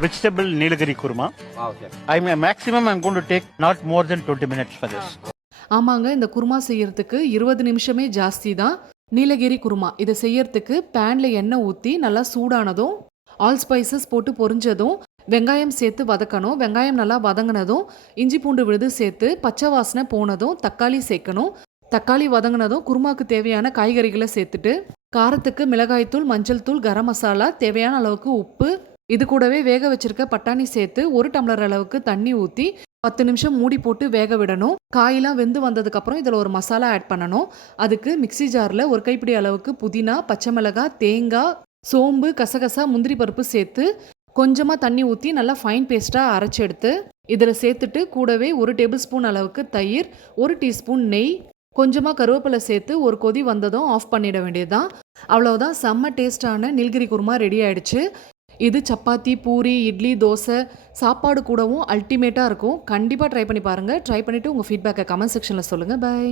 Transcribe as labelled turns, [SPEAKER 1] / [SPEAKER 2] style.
[SPEAKER 1] vegetable Nilagiri kurma.
[SPEAKER 2] Wow, chef.
[SPEAKER 1] I'm maximum I'm going to take not more than 20 minutes for this.
[SPEAKER 3] ஆமாங்க இந்த குருமா செய்யறதுக்கு இருபது நிமிஷமே ஜாஸ்தி தான் நீலகிரி குருமா இதை செய்யறதுக்கு பேனில் எண்ணெய் ஊற்றி நல்லா சூடானதும் ஆல் ஸ்பைசஸ் போட்டு பொரிஞ்சதும் வெங்காயம் சேர்த்து வதக்கணும் வெங்காயம் நல்லா வதங்கினதும் இஞ்சி பூண்டு விழுது சேர்த்து பச்சை வாசனை போனதும் தக்காளி சேர்க்கணும் தக்காளி வதங்கினதும் குருமாக்கு தேவையான காய்கறிகளை சேர்த்துட்டு காரத்துக்கு மிளகாய்த்தூள் மஞ்சள் தூள் கரம் மசாலா தேவையான அளவுக்கு உப்பு இது கூடவே வேக வச்சிருக்க பட்டாணி சேர்த்து ஒரு டம்ளர் அளவுக்கு தண்ணி ஊற்றி பத்து நிமிஷம் மூடி போட்டு வேக விடணும். காயெல்லாம் வெந்து வந்ததுக்கப்புறம் இதில் ஒரு மசாலா ஆட் பண்ணணும். அதுக்கு மிக்ஸி ஜாரில் ஒரு கைப்பிடி அளவுக்கு புதினா பச்சை மிளகாய் தேங்காய் சோம்பு கசகசா முந்திரி பருப்பு சேர்த்து கொஞ்சமாக தண்ணி ஊற்றி நல்லா ஃபைன் பேஸ்ட்டாக அரைச்சி எடுத்து இதில் சேர்த்துட்டு கூடவே ஒரு டேபிள் ஸ்பூன் அளவுக்கு தயிர் ஒரு டீஸ்பூன் நெய் கொஞ்சமாக கருவேப்பிலை சேர்த்து ஒரு கொதி வந்ததும் ஆஃப் பண்ணிட வேண்டியதுதான். அவ்வளோதான் செம்ம டேஸ்டான நீல்கிரி குருமா ரெடி ஆயிடுச்சு. இது சப்பாத்தி பூரி இட்லி தோசை சாப்பாடு கூடவும் அல்டிமேட்டாக இருக்கும். கண்டிப்பாக ட்ரை பண்ணி பாருங்கள் ட்ரை பண்ணிவிட்டு உங்கள் ஃபீட்பேக்கை கமெண்ட் செக்ஷனில் சொல்லுங்கள் பை